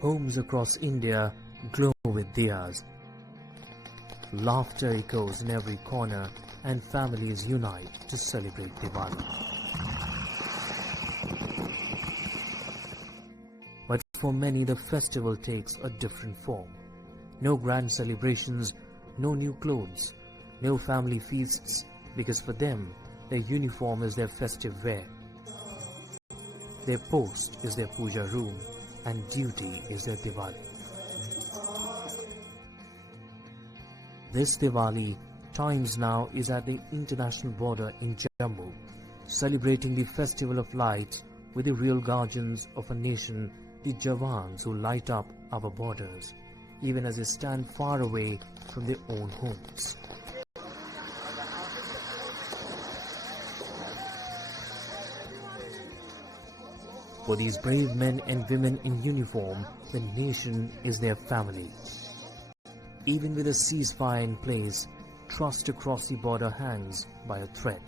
Homes across India glow with diyas. Laughter echoes in every corner and families unite to celebrate Diwali. But for many the festival takes a different form. No grand celebrations, no new clothes, no family feasts, because for them their uniform is their festive wear. Their post is their puja room and duty is their Diwali. This Diwali, Times Now is at the international border in Jammu, celebrating the festival of lights with the real guardians of a nation, the Jawans who light up our borders, even as they stand far away from their own homes. For these brave men and women in uniform, the nation is their family. Even with a ceasefire in place, trust across the border hangs by a thread.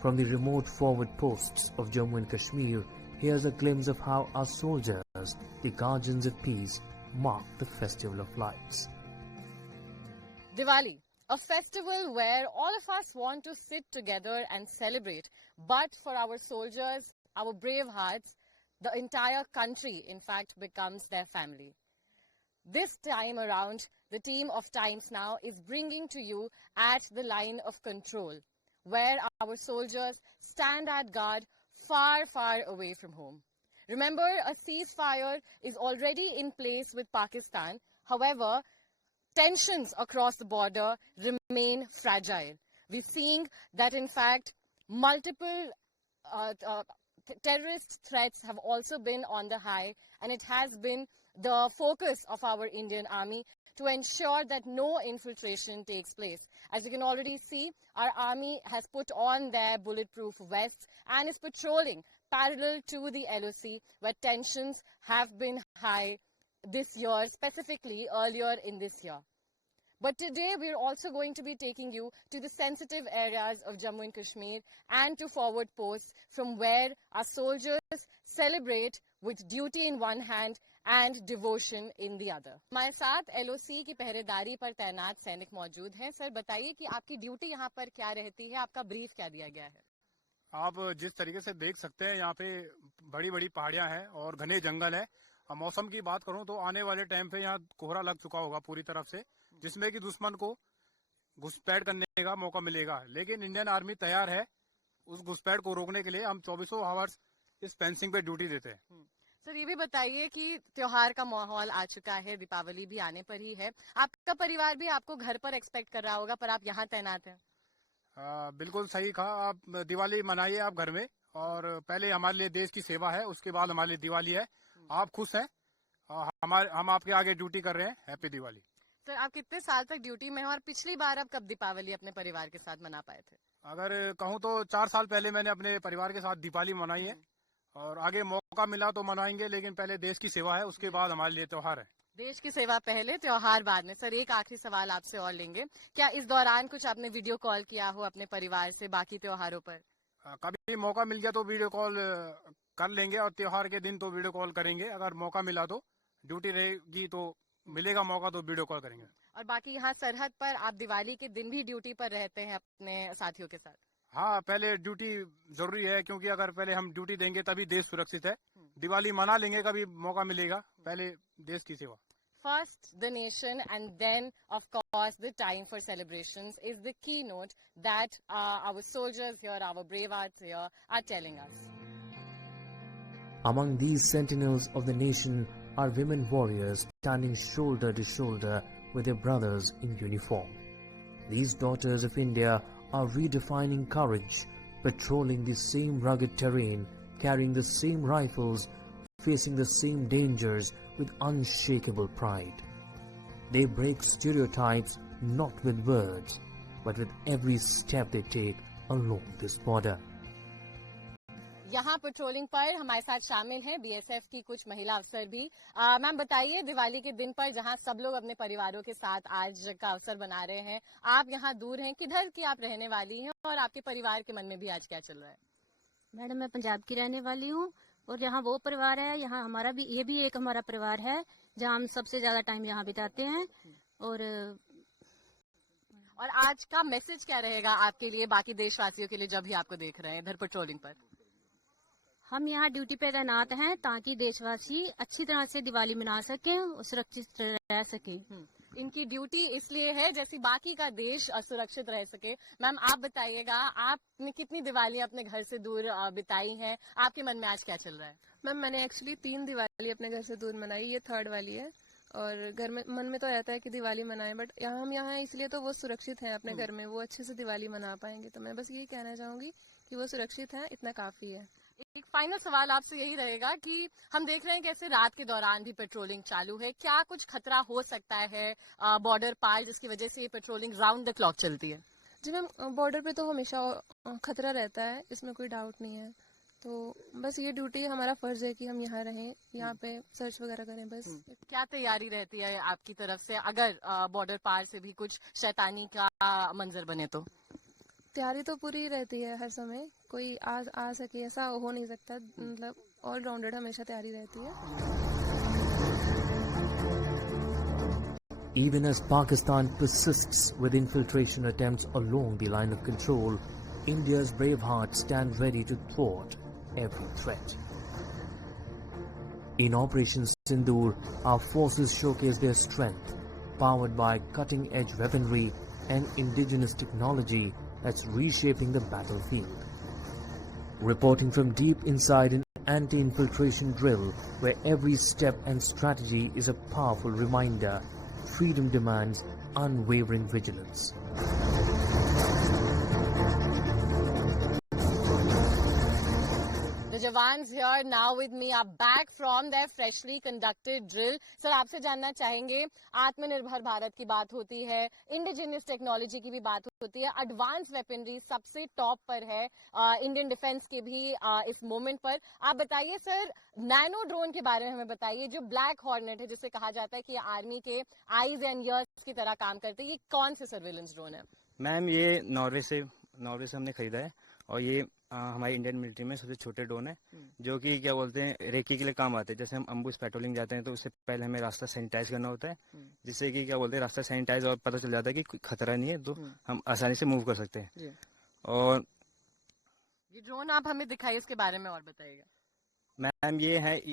From the remote forward posts of Jammu and Kashmir, here's a glimpse of how our soldiers, the guardians of peace, mark the festival of lights. Diwali, a festival where all of us want to sit together and celebrate, but for our soldiers, our brave hearts, the entire country, in fact, becomes their family. This time around, the team of Times Now is bringing to you at the line of control, where our soldiers stand at guard far, far away from home. Remember, a ceasefire is already in place with Pakistan. However, tensions across the border remain fragile. We're seeing that, in fact, multiple terrorist threats have also been on the high, and it has been the focus of our Indian Army to ensure that no infiltration takes place. As you can already see, our army has put on their bulletproof vests and is patrolling parallel to the LOC, where tensions have been high this year, specifically earlier in this year. But today we're also going to be taking you to the sensitive areas of Jammu and Kashmir and to forward posts from where our soldiers celebrate with duty in one hand and devotion in the other. हमारे साथ LOC की पहरेदारी पर तैनात सैनिक मौजूद हैं। Sir, बताइए कि आपकी ड्यूटी यहाँ पर क्या रहती है, आपका ब्रीफ क्या दिया गया है? आप जिस तरीके से देख सकते हैं, यहाँ पे बड़ी बड़ी पहाड़ियां हैं और घने जंगल है। मौसम की बात करूं तो आने वाले टाइम पे यहाँ कोहरा लग चुका होगा पूरी तरफ से, जिसमें कि दुश्मन को घुसपैठ करने का मौका मिलेगा। लेकिन इंडियन आर्मी तैयार है उस घुसपैठ को रोकने के लिए। हम 24 आवर्स इस फेंसिंग पे ड्यूटी देते हैं। सर, ये भी बताइए कि त्योहार का माहौल आ चुका है, दीपावली भी आने पर ही है, आपका परिवार भी आपको घर पर एक्सपेक्ट कर रहा होगा, पर आप यहाँ तैनात हैं। बिल्कुल सही कहा। आप दिवाली मनाइए आप घर में, और पहले हमारे लिए देश की सेवा है, उसके बाद हमारे लिए दिवाली है। आप खुश हैं, हम आपके आगे ड्यूटी कर रहे हैं। हैप्पी दिवाली। सर, आप कितने साल तक ड्यूटी में हैं और पिछली बार आप कब दीपावली अपने परिवार के साथ मना पाए थे? अगर कहूँ तो 4 साल पहले मैंने अपने परिवार के साथ दीपावली मनाई है, और आगे मौका मिला तो मनाएंगे, लेकिन पहले देश की सेवा है, उसके बाद हमारे लिए त्योहार है। देश की सेवा पहले, त्योहार बाद में। सर, एक आखिरी सवाल आपसे और लेंगे, क्या इस दौरान कुछ आपने वीडियो कॉल किया हो अपने परिवार से बाकी त्योहारों पर? कभी मौका मिल गया तो वीडियो कॉल कर लेंगे, और त्योहार के दिन तो वीडियो कॉल करेंगे। अगर मौका मिला तो, ड्यूटी रहेगी तो मिलेगा मौका तो वीडियो कॉल करेंगे। और बाकी यहाँ सरहद पर आप दिवाली के दिन भी ड्यूटी पर रहते हैं अपने साथियों के साथ? हाँ, पहले ड्यूटी जरूरी है, क्योंकि अगर पहले हम ड्यूटी देंगे तभी देश सुरक्षित है। दिवाली मना लेंगे कभी मौका मिलेगा, पहले देश की सेवा। First the nation and then of course the time for celebrations is the keynote that our soldiers here, our brave hearts here are telling us. Among these sentinels of the nation are women warriors standing shoulder to shoulder with their brothers in uniform. These daughters of India are redefining courage, patrolling the same rugged terrain, carrying the same rifles, facing the same dangers with unshakable pride. They break stereotypes not with words, but with every step they take along this border. यहाँ patrolling पर हमारे साथ शामिल हैं BSF की कुछ महिला अफसर भी। मैम, बताइए, दिवाली के दिन पर जहाँ सब लोग अपने परिवारों के साथ आज का अवसर बना रहे हैं, आप यहाँ दूर हैं, किधर की आप रहने वाली हैं और आपके परिवार के मन में भी आज क्या चल रहा है? मैडम, मैं पंजाब की रहने वाली हूँ और यहाँ वो परिवार है, यहाँ हमारा भी, ये भी एक हमारा परिवार है जहाँ हम सबसे ज्यादा टाइम यहाँ बिताते हैं। और आज का मैसेज क्या रहेगा आपके लिए, बाकी देशवासियों के लिए, जब भी आपको देख रहे हैं इधर पेट्रोलिंग पर? हम यहाँ ड्यूटी पे तैनात हैं ताकि देशवासी अच्छी तरह से दिवाली मना सकें और सुरक्षित रह सकें। इनकी ड्यूटी इसलिए है जैसे बाकी का देश सुरक्षित रह सके। मैम, आप बताइएगा, आपने कितनी दिवाली अपने घर से दूर बिताई हैं? आपके मन में आज क्या चल रहा है? मैम, मैंने एक्चुअली 3 दिवाली अपने घर से दूर मनाई, ये 3rd वाली है। और घर में मन में तो रहता है कि दिवाली मनाएं, बट हम यहाँ हैं इसलिए तो वो सुरक्षित हैं अपने घर में, वो अच्छे से दिवाली मना पाएंगे। तो मैं बस यही कहना चाहूंगी कि वो सुरक्षित हैं, इतना काफी है। एक फाइनल सवाल आपसे यही रहेगा कि हम देख रहे हैं कैसे रात के दौरान भी पेट्रोलिंग चालू है, क्या कुछ खतरा हो सकता है बॉर्डर पार जिसकी वजह से ये पेट्रोलिंग राउंड द क्लॉक चलती है? जी मैम, बॉर्डर पे तो हमेशा खतरा रहता है, इसमें कोई डाउट नहीं है। तो बस ये ड्यूटी, हमारा फर्ज है कि हम यहाँ रहें, यहाँ पे सर्च वगैरह करें बस। क्या तैयारी रहती है आपकी तरफ से अगर बॉर्डर पार से भी कुछ शैतानी का मंजर बने तो? तैयारी तो पूरी रहती है हर समय, कोई आ सके ऐसा हो नहीं सकता, मतलब ऑल राउंडेड हमेशा तैयारी रहती है। Even as Pakistan persists with infiltration attempts along the line of control, India's brave hearts stand ready to thwart every threat. In Operation Sindoor, our forces showcase their strength, powered by cutting-edge weaponry and indigenous technology that's reshaping the battlefield. Reporting from deep inside an anti-infiltration drill where every step and strategy is a powerful reminder, freedom demands unwavering vigilance. The jawans here now with me are back from their freshly conducted drill. Sir, आपसे जानना चाहेंगे, आत्मनिर्भर भारत की बात होती है, indigenous technology की भी बात होती है, एडवांस वेपनरी सबसे टॉप पर है इंडियन डिफेंस के भी इस मोमेंट पर। आप बताइए सर, नैनो ड्रोन के बारे में हमें बताइए, जो ब्लैक हॉर्नेट है जिसे कहा जाता है कि आर्मी के आईज एंड ईयर्स की तरह काम करते हैं, ये कौन से सर्वेलेंस ड्रोन है? मैम, ये नॉर्वे से हमने खरीदा है और ये हमारी इंडियन मिलिट्री में सबसे छोटे ड्रोन है, जो कि क्या बोलते हैं, रेकी के लिए काम आते हैं। जैसे हम अम्बुश पेट्रोलिंग जाते हैं तो उससे पहले हमें रास्ता सैनिटाइज करना होता है, जिससे कि क्या बोलते हैं, रास्ता सैनिटाइज और पता चल जाता है कि कोई खतरा नहीं है, तो हम आसानी से मूव कर सकते हैं। और ये ड्रोन आप हमें दिखाइए, इसके बारे में और बताइएगा।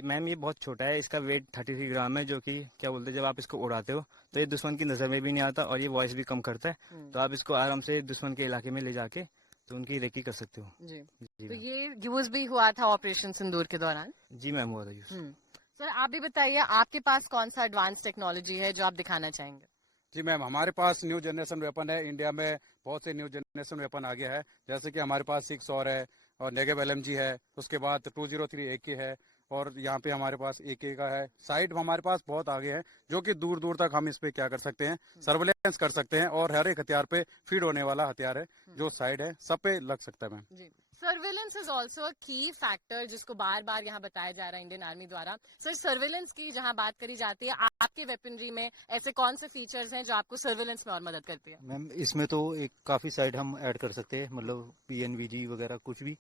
मैम, ये बहुत छोटा है, इसका वेट 33 ग्राम है, जो कि क्या बोलते हैं, जब आप इसको उड़ाते हो तो ये दुश्मन की नजर में भी नहीं आता और ये वॉइस भी कम करता है, तो आप इसको आराम से दुश्मन के इलाके में ले जाके तो उनकी रेकी कर सकते हो। जी तो ये यूज भी हुआ था ऑपरेशन सिंदूर के दौरान? जी मैम, हुआ था यूज। सर, आप भी बताइए, आपके पास कौन सा एडवांस टेक्नोलॉजी है जो आप दिखाना चाहेंगे? जी मैम, हमारे पास न्यू जनरेशन वेपन है। इंडिया में बहुत से न्यू जनरेशन वेपन आ गया है, जैसे कि हमारे पास 6 और है, और नेगेव LMG है, उसके बाद 203 AK है, और यहाँ पे हमारे पास AK का है। साइड हमारे पास बहुत आगे है, जो कि दूर दूर तक हम इस पे क्या कर सकते हैं, सर्वेलेंस कर सकते हैं, और हर एक हथियार पे फीड होने वाला हथियार है, जो साइड है सब पे लग सकता है मैम। जी, surveillance is also a key factor जिसको बार बार यहाँ बताया जा रहा है इंडियन आर्मी द्वारा। सर, सर्वेलेंस की जहाँ बात करी जाती है, आपके वेपनरी में ऐसे कौन से फीचर्स हैं जो आपको सर्वेलेंस में और मदद करती है? मैम, इसमें तो एक काफी साइड हम ऐड कर सकते हैं, मतलब PNVG वगैरह कुछ भी,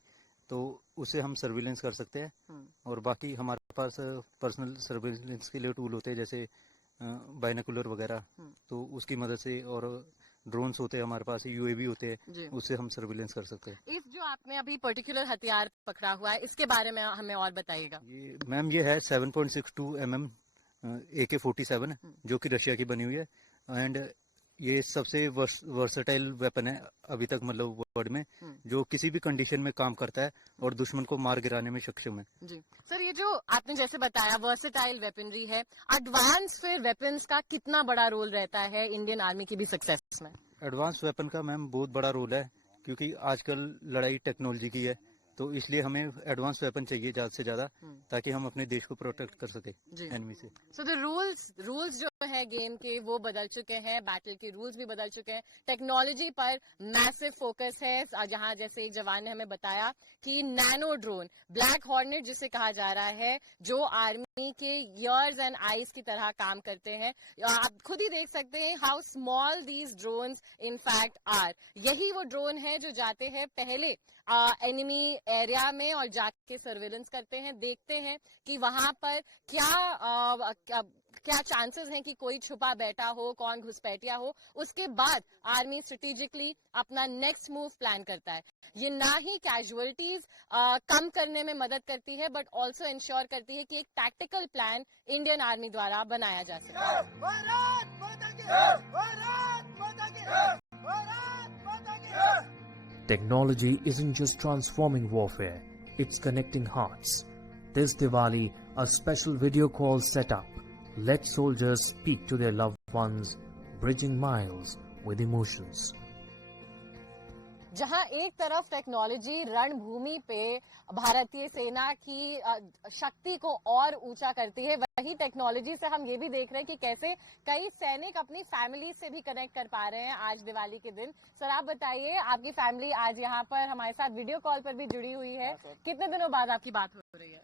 तो उसे हम सर्विलेंस कर सकते हैं। और बाकी हमारे पास पर्सनल सर्विलेंस के लिए टूल होते हैं, जैसे बाइनोकुलर वगैरह, तो उसकी मदद से, और ड्रोन्स होते हैं हमारे पास, UAV होते हैं, उससे हम सर्विलेंस कर सकते हैं। इस जो आपने अभी पर्टिकुलर हथियार पकड़ा हुआ है, इसके बारे में हमें और बताइएगा। ये मैम, ये है 7.62 mm AK-47, जो कि रशिया की बनी हुई है, एंड ये सबसे वर्सेटाइल वेपन है अभी तक, मतलब वर्ल्ड में, जो किसी भी कंडीशन में काम करता है और दुश्मन को मार गिराने में सक्षम है। जी सर, ये जो आपने जैसे बताया वर्सेटाइल वेपनरी है, एडवांस फिर वेपन्स का कितना बड़ा रोल रहता है इंडियन आर्मी की भी सक्सेस में? एडवांस वेपन का मैम बहुत बड़ा रोल है, क्योंकि आजकल लड़ाई टेक्नोलॉजी की है, तो इसलिए हमें एडवांस वेपन चाहिए ज्यादा से ज्यादा, ताकि हम अपने देश को प्रोटेक्ट कर सके एनिमी से। सो द रूल्स जो है गेम के वो बदल चुके हैं, बैटल के रूल्स भी बदल चुके हैं, टेक्नोलॉजी पर मैसिव फोकस है, जहां जैसे एक जवान ने हमें बताया कि नैनो ड्रोन, ब्लैक हॉर्नेट जिसे कहा जा रहा है, जो आर्मी के ईयर्स एंड आईज की तरह काम करते हैं। आप खुद ही देख सकते हैं how small these drones in fact are. यही वो ड्रोन है जो जाते हैं पहले एनिमी एरिया में और जाके सर्वेलेंस करते हैं, देखते हैं कि वहां पर क्या चांसेस हैं कि कोई छुपा बैठा हो, कौन घुसपैठिया हो। उसके बाद आर्मी स्ट्रेटेजिकली अपना नेक्स्ट मूव प्लान करता है। ये ना ही कैजुअलिटीज कम करने में मदद करती है, बट ऑल्सो इंश्योर करती है कि एक टैक्टिकल प्लान इंडियन आर्मी द्वारा बनाया जा सके। Technology isn't just transforming warfare, it's connecting hearts. This Diwali, a special video call set up. Let soldiers speak to their loved ones, bridging miles with emotions. जहां एक तरफ technology रणभूमि पे भारतीय सेना की शक्ति को और ऊंचा करती है, वहीं टेक्नोलॉजी से हम ये भी देख रहे हैं कि कैसे कई सैनिक अपनी फैमिली से भी कनेक्ट कर पा रहे हैं आज दिवाली के दिन। सर आप बताइए, आपकी फैमिली आज यहाँ पर हमारे साथ वीडियो कॉल पर भी जुड़ी हुई है, कितने दिनों बाद आपकी बात हो रही है?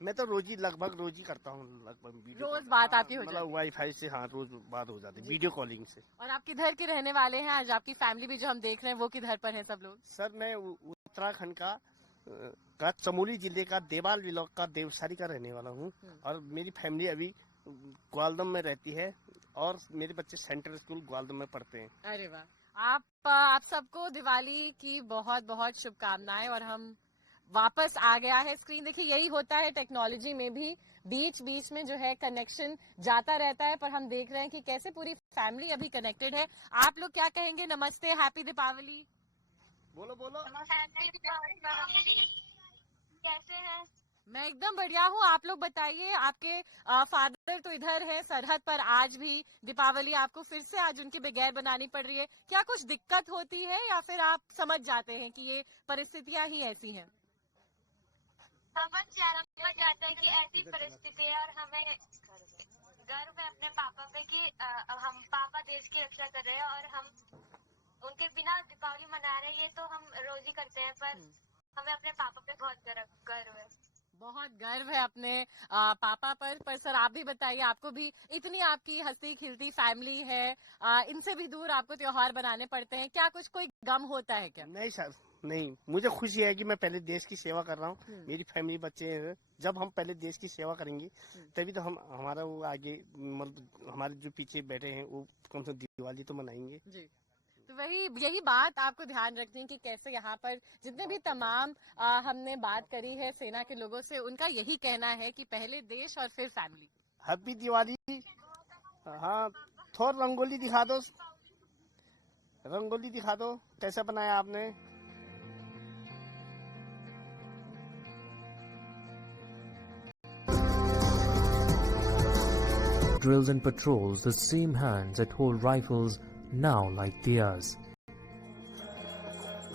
मैं तो लगभग रोज ही करता हूँ, लगभग रोज बात आपकी हो जाती है? मतलब वाईफाई से, हाँ, रोज बात हो जाती है वीडियो कॉलिंग से। और आप किधर के रहने वाले हैं? आज आपकी फैमिली भी जो हम देख रहे हैं वो किधर पर है सब लोग? सर मैं उत्तराखंड का चमोली जिले का देवाल ब्लॉक का देवसारी का रहने वाला हूँ, और मेरी फैमिली अभी ग्वालदम में रहती है और मेरे बच्चे सेंट्रल स्कूल ग्वालदम में पढ़ते हैं। अरे वाह, आप सबको दिवाली की बहुत बहुत शुभकामनाएं। और हम वापस आ गया है स्क्रीन, देखिए यही होता है टेक्नोलॉजी में भी, बीच बीच में जो है कनेक्शन जाता रहता है, पर हम देख रहे हैं कि कैसे पूरी फैमिली अभी कनेक्टेड है। आप लोग क्या कहेंगे? नमस्ते, हैप्पी दीपावली। बोलो बोलो। कैसे हैं? मैं एकदम बढ़िया हूँ, आप लोग बताइए। आपके फादर तो इधर है सरहद पर, आज भी दीपावली आपको फिर से आज उनके बगैर बनानी पड़ रही है, क्या कुछ दिक्कत होती है या फिर आप समझ जाते हैं कि ये परिस्थितियां ही ऐसी हैं? समझ जाता है कि ऐसी परिस्थिति है, और हमें गर्व है अपने पापा पे कि हम पापा देश की रक्षा कर रहे हैं और हम उनके बिना दीपावली मना रहे हैं। ये तो हम रोज ही करते हैं, पर हमें अपने पापा पे बहुत गर्व है। बहुत गर्व है अपने पापा पर सर आप भी बताइए, आपको भी इतनी आपकी हंसी खिलती फैमिली है, इनसे भी दूर आपको त्योहार बनाने पड़ते हैं, क्या कुछ कोई गम होता है क्या? नहीं सर, नहीं, मुझे खुशी है कि मैं पहले देश की सेवा कर रहा हूँ, मेरी फैमिली बच्चे हैं। जब हम पहले देश की सेवा करेंगे तभी तो हम हमारा वो आगे, मतलब हमारे जो पीछे बैठे हैं वो कम से कम दिवाली तो मनाएंगे जी। तो यही बात आपको ध्यान रखनी कि कैसे यहाँ पर जितने भी तमाम हमने बात करी है सेना के लोगों से, उनका यही कहना है कि पहले देश और फिर फैमिली। हैप्पी दिवाली। हाँ, थोड़ा रंगोली दिखा दो, रंगोली दिखा दो, कैसा बनाया आपने? Drills and patrols, the same hands that hold rifles now light diyas.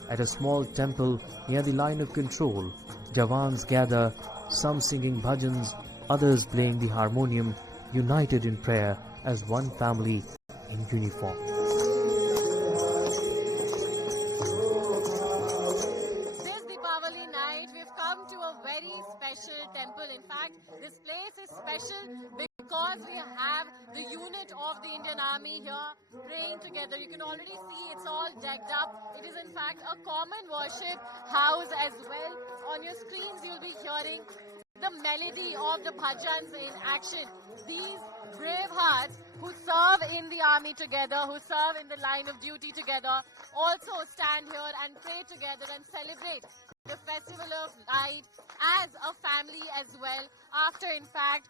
At a small temple near the line of control, Jawans gather, some singing bhajans, others playing the harmonium, united in prayer as one family in uniform. This Deepavali night, we've come to a very special temple. In fact, this place is special because we have the unit of the Indian Army here praying together. You can already see it's all decked up. It is in fact a common worship house as well. On your screens you'll be hearing the melody of the bhajans in action. These brave hearts who serve in the army together, who serve in the line of duty together, also stand here and pray together and celebrate the festival of light as a family as well. After in fact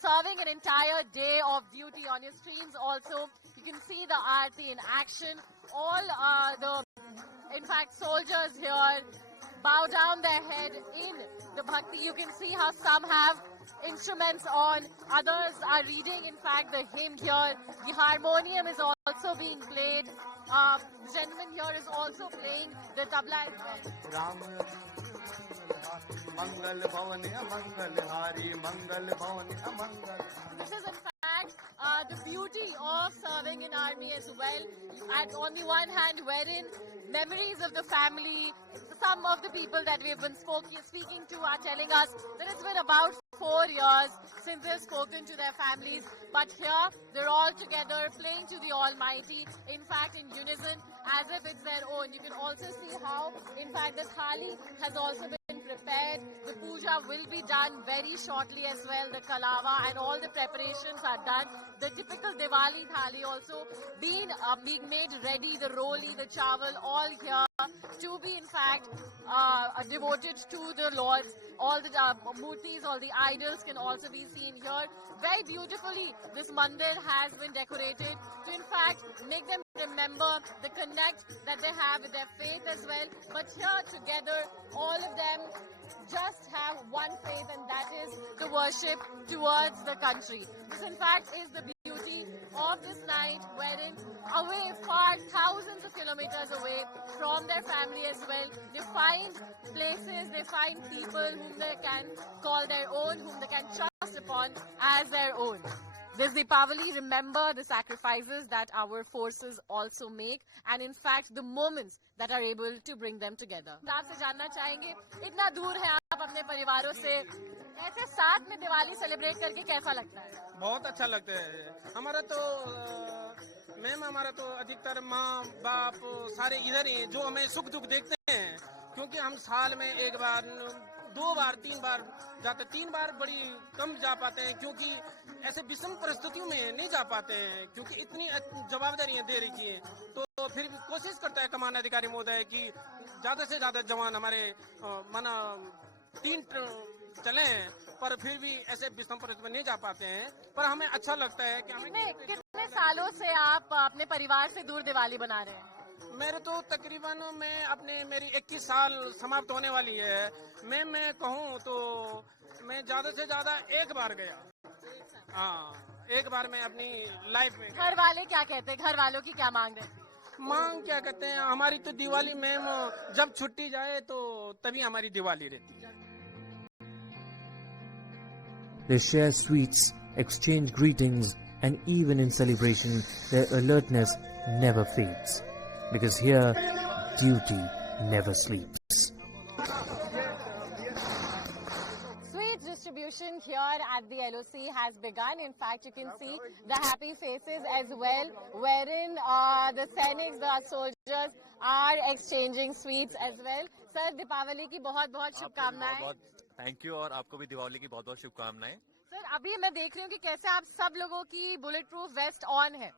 serving an entire day of duty, on your screens also you can see the aarti in action. All in fact soldiers here bow down their head in the bhakti. You can see how some have instruments on, others are reading in fact the hymn here. The harmonium is also being played. The gentleman here is also playing the tabla as well. मंगल भवन अमंगल हारी मंगल भवन अमंगल. This is in fact the beauty of serving in army as well. And on the one hand, wherein memories of the family, some of the people that we have been speaking to are telling us that it's been about 4 years since they've spoken to their families. But here, they're all together playing to the Almighty, in fact in unison. as if it's their own. You can also see how, in fact, the thali has also been prepared. The puja will be done very shortly as well. The kalawa and all the preparations are done. The typical Diwali thali also being made ready. The roli, the chawal, all here to be, in fact, devoted to the Lord. All the murtis, all the idols can also be seen here. Very beautifully, this mandir has been decorated to, in fact, make them remember the connect that they have with their faith as well. But here together, all of them just have one faith, and that is the worship towards the country. This, in fact, is the beauty of this night, wherein away, far, thousands of kilometers away from their family as well, they find places, they find people whom they can call their own, whom they can trust upon as their own. This Deepavali, remember the sacrifices that our forces also make, and in fact the moments that are able to bring them together. आपसे जानना चाहेंगे, इतना दूर है आप अपने परिवारों से, ऐसे साथ में दिवाली सेलिब्रेट करके कैसा लगता है? बहुत अच्छा लगता है। हमारा तो मैम, हमारा तो अधिकतर माँ बाप सारे इधर ही, जो हमें सुख दुख देखते हैं, क्योंकि हम साल में एक बार, दो बार, तीन बार जाते, 3 बार बड़ी कम जा पाते हैं, क्योंकि ऐसे विषम परिस्थितियों में नहीं जा पाते हैं, क्योंकि इतनी जवाबदारियां दे रही है। तो फिर भी कोशिश करता है कमान अधिकारी महोदय की ज्यादा से ज्यादा जवान हमारे माना 3 चले, पर फिर भी ऐसे विषम परिस्थिति में नहीं जा पाते हैं। पर हमें अच्छा लगता है कि हमें कितने सालों से आप अपने परिवार से दूर दिवाली बना रहे हैं? मेरे तो तकरीबन मेरी 21 साल समाप्त होने वाली है। मैं कहूँ तो मैं ज्यादा से ज्यादा एक बार गया। हाँ, एक बार मैं अपनी लाइफ में। घर वाले क्या कहते हैं? घर वालों की क्या मांग रहती है? मांग क्या कहते हैं, हमारी तो दिवाली मैम जब छुट्टी जाए तो तभी हमारी दिवाली रहती है। They share sweets, exchange greetings, and even in celebration, their alertness never fades. Because here, duty never sleeps. Sweet distribution here at the LOC has begun. In fact, you can see the happy faces as well, wherein the Sainiks, the soldiers, are exchanging sweets as well. Sir, Deepavali की बहुत-बहुत शुभकामनाएं। Thank you, और आपको भी दिवाली की बहुत बहुत शुभकामनाएं। सर, अभी मैं देख रही हूँ कि कैसे आप सब लोगों की बुलेट प्रूफ वेस्ट ऑन है,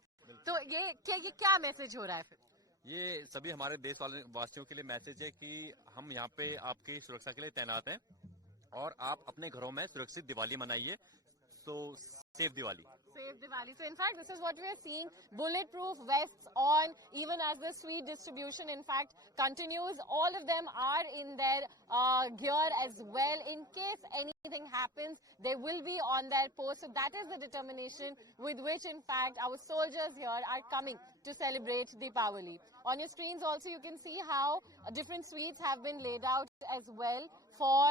तो ये क्या मैसेज हो रहा है फिर? ये सभी हमारे देश वासियों के लिए मैसेज है कि हम यहाँ पे आपकी सुरक्षा के लिए तैनात हैं, और आप अपने घरों में सुरक्षित दिवाली मनाइए। So safe Diwali. Save Diwali. So in fact, this is what we are seeing. Bulletproof vests on, even as the sweet distribution in fact continues. All of them are in their gear as well. In case anything happens, they will be on their post. So that is the determination with which in fact our soldiers here are coming to celebrate Deepavali. On your screens also you can see how different sweets have been laid out as well for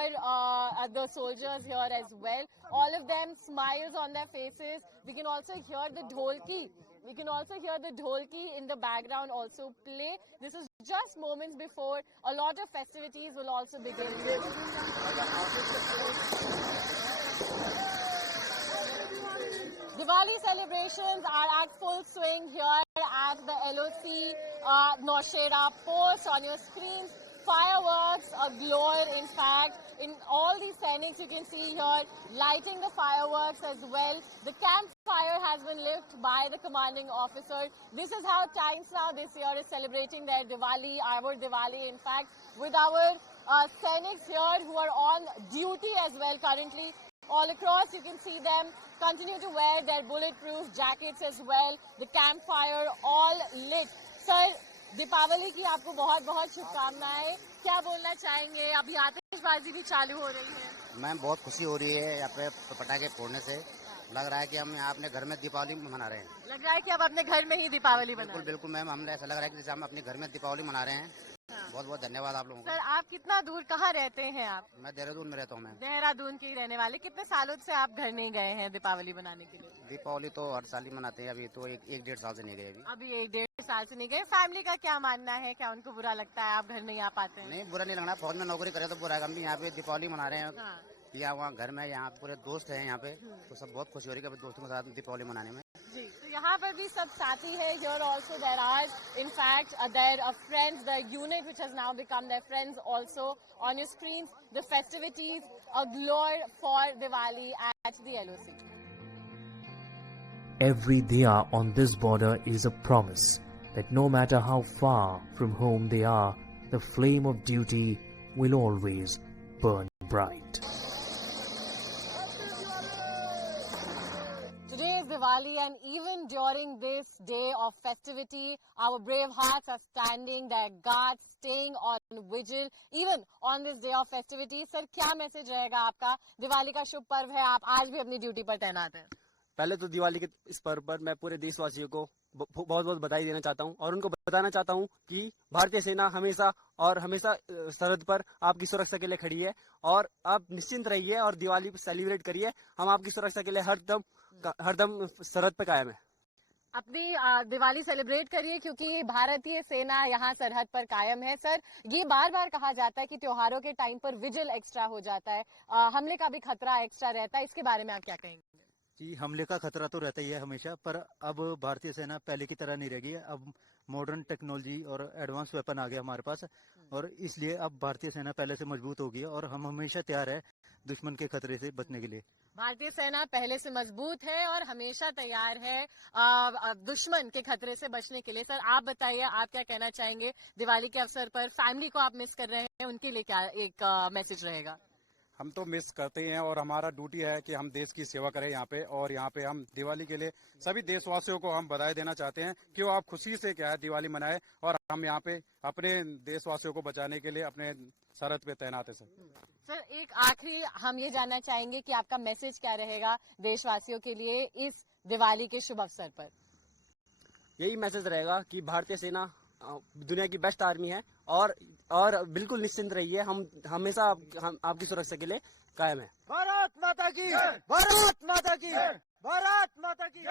the soldiers here as well. All of them smiles on their faces. We can also hear the dholki. We can also hear the dholki in the background also play. This is just moments before a lot of festivities will also begin. Diwali celebrations are at full swing here at the LOC Naushera post. On your screens, fireworks aglow in fact. In all these Sainiks you can see here lighting the fireworks as well. The campfire has been lit by the commanding officer. This is how Times Now this year is celebrating their Diwali, our Diwali in fact, with our Sainiks here who are on duty as well currently. All across you can see them continue to wear their bulletproof jackets as well. The campfire all lit. Sir, Deepavali की आपको बहुत बहुत शुभकामनाएं। क्या बोलना चाहेंगे? अभी आतिशबाजी भी चालू हो रही है। मैम, बहुत खुशी हो रही है यहाँ पे पटाखे फोड़ने से। लग रहा है कि हम यहाँ अपने घर में दीपावली मना रहे हैं। लग रहा है कि आप अपने घर में ही दीपावली मना रहे हैं। बिल्कुल मैम, हमें ऐसा लग रहा है कि जैसे हम अपने घर में दीपावली मना रहे हैं। बहुत बहुत धन्यवाद आप लोगों का। सर, आप कितना दूर कहाँ रहते हैं आप? मैं देहरादून में रहता हूँ। मैं देहरादून के ही रहने वाले। कितने सालों से आप घर नहीं गए हैं दीपावली मनाने के लिए? दीपावली तो हर साल ही मनाते हैं, अभी तो एक 1.5 साल से नहीं गए। अभी 1-1.5 साल से नहीं गए। फैमिली का क्या मानना है? क्या उनको बुरा लगता है आप घर नहीं आ पाते हैं? नहीं, बुरा नहीं लगना। फौज में नौकरी करे तो बुरा है। हम भी यहाँ पे दीपावली मना रहे हैं। यहाँ वहाँ घर में, यहाँ पूरे दोस्त हैं यहाँ पे, तो सब बहुत खुशी हो रही है दोस्तों के साथ दीपावली मनाने में। जी। यहाँ पर भी सब साथी है. Here also there are, in fact, their friends, the unit which has now become their friends also on your screens. The festivities, a glory for Diwali at the LOC. Every diya on this border is a promise that no matter how far from home they are, the flame of duty will always burn bright. Today is Diwali, and even during this day of festivity, our brave hearts are standing their guard, staying on vigil, even on this day of festivity. Sir, क्या message रहेगा आपका? दिवाली का शुभ पर्व है, आप आज भी अपनी ड्यूटी पर तैनात हैं. पहले तो दिवाली के इस पर्व पर मैं पूरे देशवासियों को बहुत बहुत बधाई देना चाहता हूं और उनको बताना चाहता हूं कि भारतीय सेना हमेशा सरहद पर आपकी सुरक्षा के लिए खड़ी है और आप निश्चिंत रहिए और दिवाली सेलिब्रेट करिए. हम आपकी सुरक्षा के लिए हरदम सरहद पर कायम है. अपनी दिवाली सेलिब्रेट करिए क्योंकि भारतीय सेना यहाँ सरहद पर कायम है. सर, ये बार बार कहा जाता है कि त्योहारों के टाइम पर विजिल एक्स्ट्रा हो जाता है, हमले का भी खतरा एक्स्ट्रा रहता है. इसके बारे में आप क्या कहेंगे? कि हमले का खतरा तो रहता ही है हमेशा, पर अब भारतीय सेना पहले की तरह नहीं रहेगी. अब मॉडर्न टेक्नोलॉजी और एडवांस वेपन आ गया हमारे पास और इसलिए अब भारतीय सेना पहले से मजबूत हो गई और हम हमेशा तैयार है दुश्मन के खतरे से बचने के लिए. भारतीय सेना पहले से मजबूत है और हमेशा तैयार है दुश्मन के खतरे से बचने के लिए. सर, आप बताइए, आप क्या कहना चाहेंगे दिवाली के अवसर पर? फैमिली को आप मिस कर रहे हैं, उनके लिए क्या एक मैसेज रहेगा? हम तो मिस करते ही हैं और हमारा ड्यूटी है कि हम देश की सेवा करें यहाँ पे. और यहाँ पे हम दिवाली के लिए सभी देशवासियों को हम बधाई देना चाहते हैं कि वो आप खुशी से क्या है दिवाली मनाए और हम यहाँ पे अपने देशवासियों को बचाने के लिए अपने सरहद पे तैनात है. सर, एक आखिरी हम ये जानना चाहेंगे कि आपका मैसेज क्या रहेगा देशवासियों के लिए इस दिवाली के शुभ अवसर पर? यही मैसेज रहेगा कि भारतीय सेना दुनिया की बेस्ट आर्मी है और बिल्कुल निश्चिंत रहिए, हम हमेशा आपकी सुरक्षा के लिए कायम है. भारत माता की, भारत माता की, भारत माता की.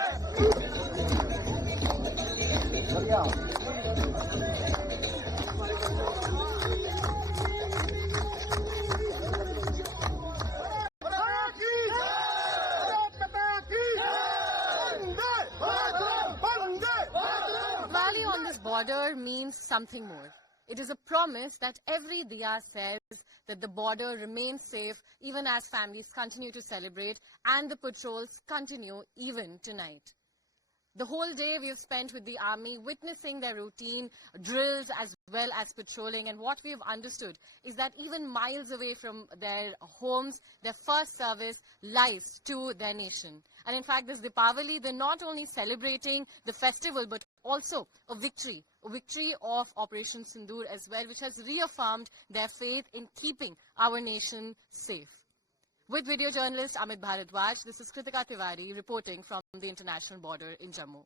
Diwali on this border means something more. It is a promise that every diya says that the border remains safe even as families continue to celebrate and the patrols continue even tonight. The whole day we have spent with the army witnessing their routine drills as well as patrolling, and what we have understood is that even miles away from their homes, their first service lies to their nation. And in fact, this Deepavali, they're not only celebrating the festival but also a victory of Operation Sindoor as well, which has reaffirmed their faith in keeping our nation safe. With video journalist Amit Bharadwaj, this is Kritika Tiwari reporting from the international border in Jammu.